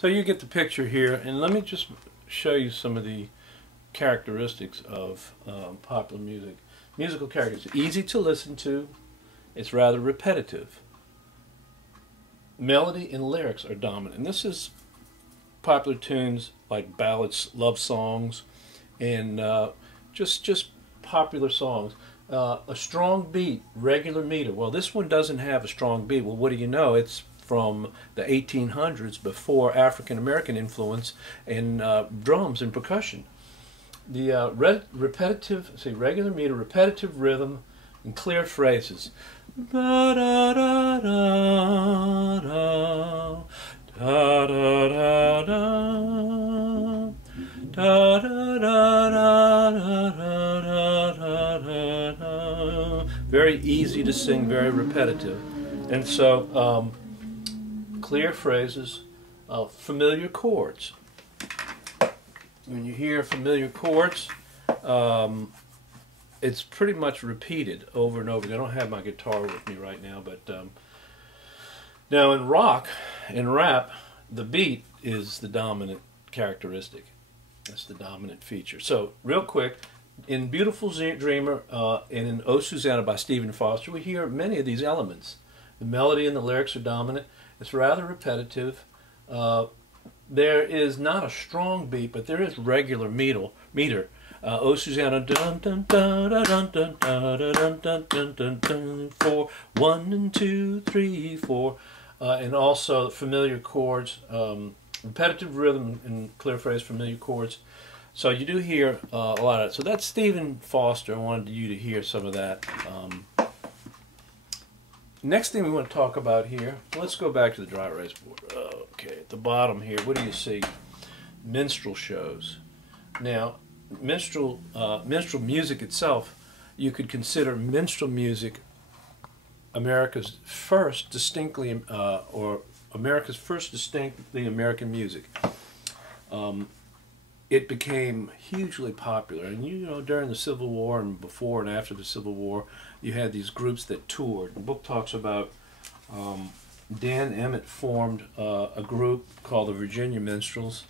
So you get the picture here, and let me just show you some of the characteristics of popular music. Musical characteristics: easy to listen to, it's rather repetitive. Melody and lyrics are dominant, and this is popular tunes like ballads, love songs, and just popular songs. A strong beat, regular meter. Well, this one doesn't have a strong beat. Well, what do you know? It's from the 1800s, before African American influence in drums and percussion. The regular meter, repetitive rhythm, and clear phrases. Da da da da da da da da da da da. Very easy to sing, very repetitive, and so clear phrases, familiar chords. When you hear familiar chords, it's pretty much repeated over and over. I don't have my guitar with me right now, but now in rock and rap, the beat is the dominant characteristic. That's the dominant feature. So real quick, in Beautiful Dreamer and in Oh Susanna by Stephen Foster, we hear many of these elements. The melody and the lyrics are dominant. It's rather repetitive. There is not a strong beat, but there is regular meter. Oh Susanna, dun dun dun dun dun dun dun dun dun dun dun, 4 1 and 2 3 4, and also familiar chords, repetitive rhythm and clear phrase, familiar chords. So you do hear a lot of it. So that's Stephen Foster. I wanted you to hear some of that. Next thing we want to talk about here, let's go back to the dry erase board. Okay, at the bottom here, what do you see? Minstrel shows. Now, minstrel music itself, you could consider minstrel music America's first distinctly American music. It became hugely popular, and you know, during the Civil War and before and after the Civil War, you had these groups that toured. The book talks about Dan Emmett formed a group called the Virginia Minstrels,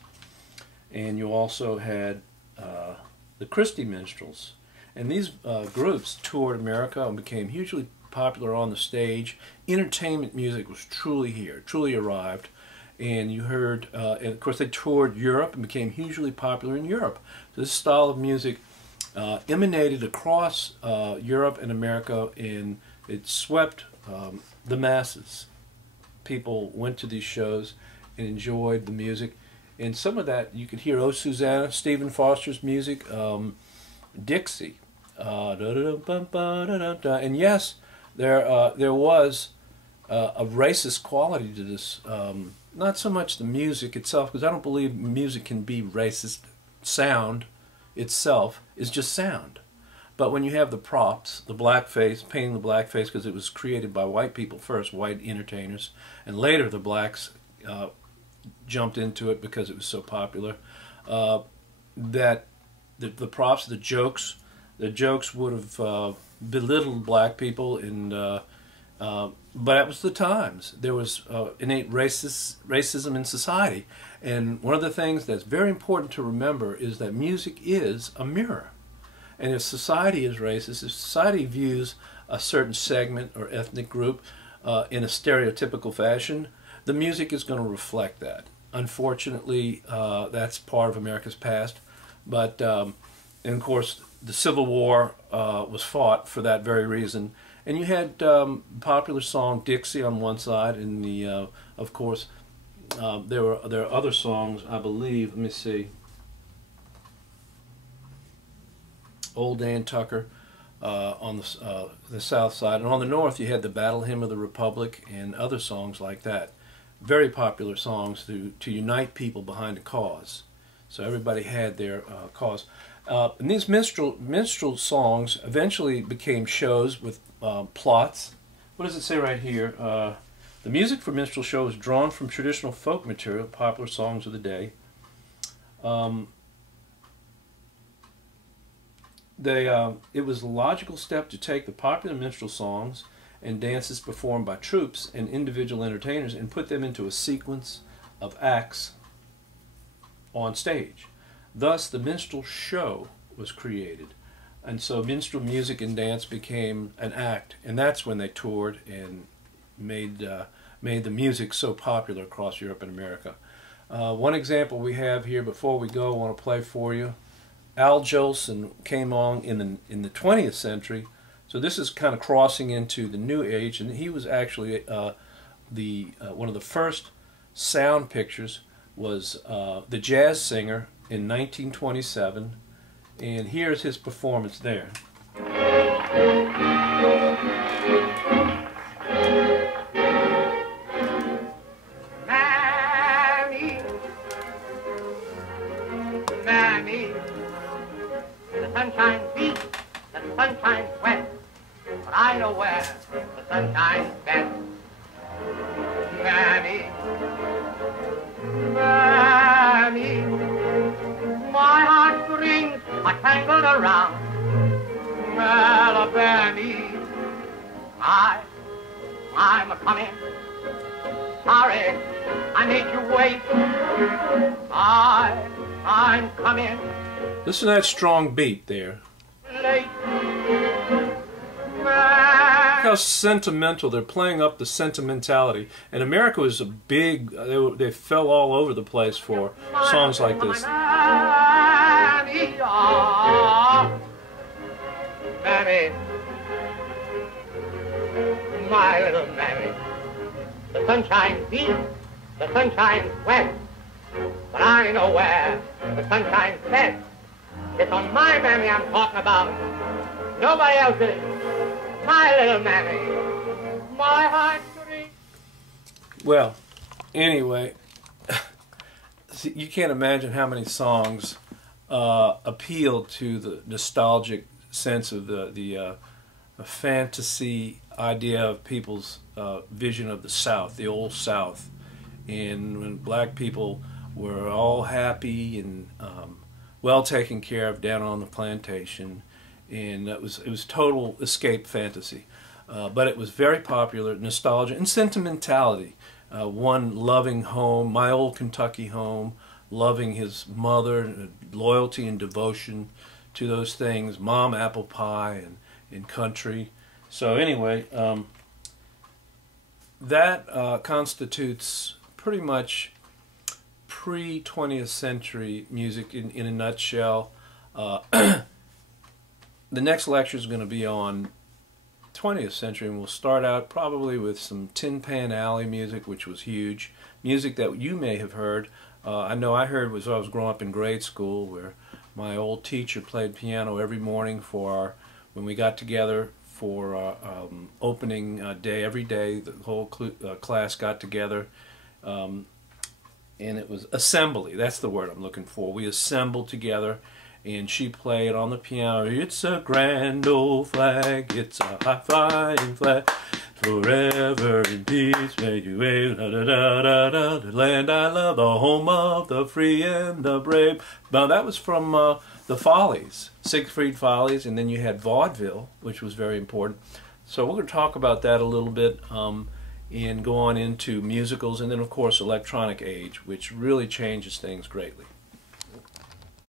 and you also had the Christie Minstrels, and these groups toured America and became hugely popular on the stage. Entertainment music was truly here, truly arrived. And you heard, and of course they toured Europe and became hugely popular in Europe. So this style of music emanated across Europe and America, and it swept the masses. People went to these shows and enjoyed the music. And some of that, you could hear Oh Susanna, Stephen Foster's music, Dixie. And yes, there was a racist quality to this. Not so much the music itself, because I don't believe music can be racist. Sound itself is just sound. But when you have the props, the blackface, painting the blackface, because it was created by white people first, white entertainers, and later the blacks jumped into it because it was so popular, that the props, the jokes would have belittled black people, and but it was the times. There was innate racism in society, and one of the things that's very important to remember is that music is a mirror. And if society is racist, if society views a certain segment or ethnic group in a stereotypical fashion, the music is going to reflect that. Unfortunately, that's part of America's past. But, and of course, the Civil War was fought for that very reason. And you had popular song Dixie on one side, and the of course there are other songs, I believe. Let me see. Old Dan Tucker on the south side, and on the north you had the Battle Hymn of the Republic and other songs like that. Very popular songs to unite people behind a cause. So everybody had their cause. And these minstrel songs eventually became shows with plots. What does it say right here? The music for minstrel shows is drawn from traditional folk material, popular songs of the day. It was a logical step to take the popular minstrel songs and dances performed by troops and individual entertainers and put them into a sequence of acts on stage. Thus, the minstrel show was created. And so minstrel music and dance became an act, and that's when they toured and made the music so popular across Europe and America. One example we have here before we go, I want to play for you. Al Jolson came on in the 20th century, so this is kind of crossing into the new age, and he was actually one of the first sound pictures was The Jazz Singer in 1927, and here's his performance there. Mammy, Mammy, the sun shines deep, the sun shines wet, but I know where the sun shines best. Mammy, Mammy, my heartstrings are tangled around Alabama. I'm a-coming. Sorry, I made you wait. I'm coming. Listen to that strong beat there. Late. Look how sentimental. They're playing up the sentimentality. And America was a big, they fell all over the place for songs like this. Mammy, my little Mammy, the sun shines deep, the sun shines west, but I know where the sun shines best. It's on my Mammy I'm talking about, nobody else's. My little Mammy, my heartstrings. Well, anyway, see, you can't imagine how many songs appeal to the nostalgic sense of the fantasy idea of people's vision of the South, the old South, and when black people were all happy and well taken care of down on the plantation, and it was total escape fantasy, but it was very popular, nostalgia and sentimentality. One loving home, my old Kentucky home, loving his mother, loyalty and devotion to those things, mom apple pie and country. So anyway, that constitutes pretty much pre-20th century music in a nutshell. The next lecture is going to be on 20th century, and we'll start out probably with some Tin Pan Alley music, which was huge. Music that you may have heard. I know I heard was I was growing up in grade school, where my old teacher played piano every morning for when we got together for opening day. Every day the whole class got together, and it was assembly. That's the word I'm looking for. We assembled together, and she played on the piano. It's a grand old flag, it's a high-flying flag, forever in peace may you wave, da da da da da, the land I love, the home of the free and the brave. Now that was from the Follies, Siegfried Follies, and then you had vaudeville, which was very important. So we're going to talk about that a little bit and go on into musicals, and then of course electronic age, which really changes things greatly.